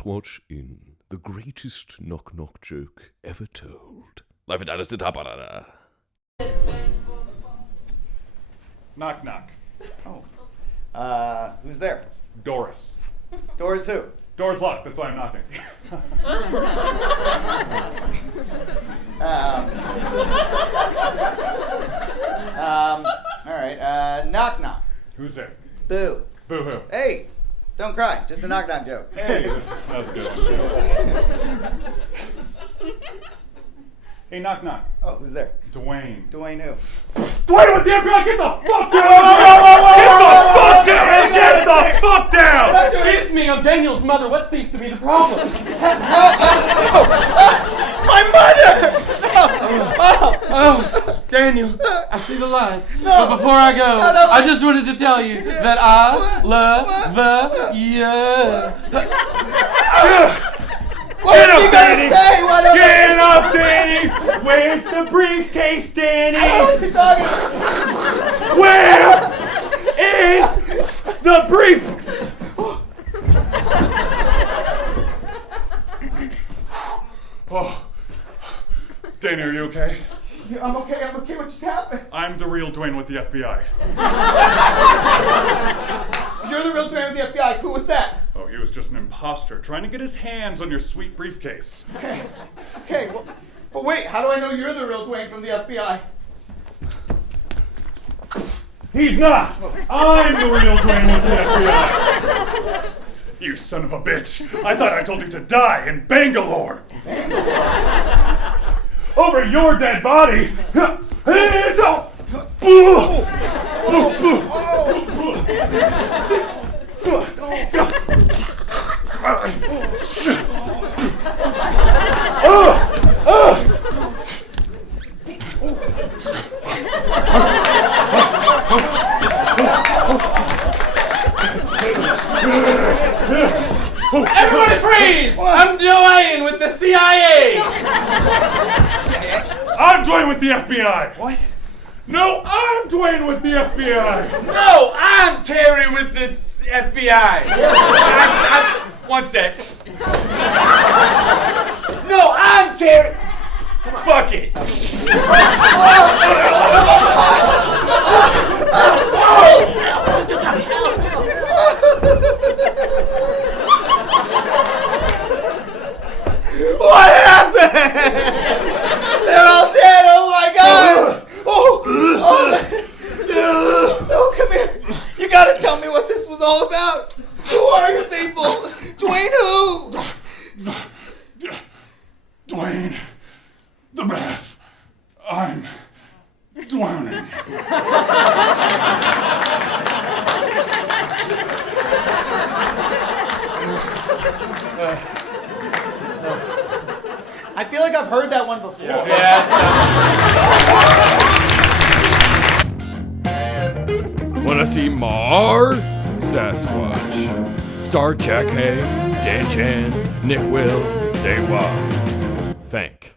Sasquatch in the greatest knock-knock joke ever told. Live at Dynasty Typewriter. Knock, knock. Oh. Who's there? Doris. Doris who? Door's locked, that's why I'm knocking. All right. Knock, knock. Who's there? Boo. Boo-hoo. Hey, don't cry. Just a knock, knock joke. Hey, that was a good one. Hey, knock, knock. Oh, who's there? Dwayne. Dwayne who? Dwayne with the FBI, get the fuck down! Get the fuck down! Excuse me, I'm Daniel's mother. What seems to be the problem? My mother! Oh, Daniel, I see the light. But before I go, I just wanted to tell you that I love you. Get up, Danny! Get up, Danny! Where's the briefcase, Danny? Where is the brief? Oh, Danny, are you okay? Yeah, I'm okay. What just happened? I'm the real Dwayne with the FBI. You're the real Dwayne with the FBI. Who was that? Oh, he was just an imposter trying to get his hands on your sweet briefcase. Okay, well, but wait, how do I know you're the real Dwayne from the FBI? He's not! I'm the real Dwayne with the FBI! You son of a bitch! I thought I told you to die in Bangalore! Over your dead body! Everybody freeze! I'm Dwayne with the CIA! I'm Dwayne with the FBI! What? No, I'm Dwayne with the FBI! No, I'm Terry with the FBI. One sec. No, I'm Terry. Fuck it. What happened? They're all dead. Oh my God. Oh, come here. You gotta tell me what this was all about. Who are you people? Dwayne who? Dwayne, the breath. I'm drowning. I feel like I've heard that one before. Wanna see more? Sasquatch. Star Jack Hay, Dan Chan, Nick Will, say what? Thank.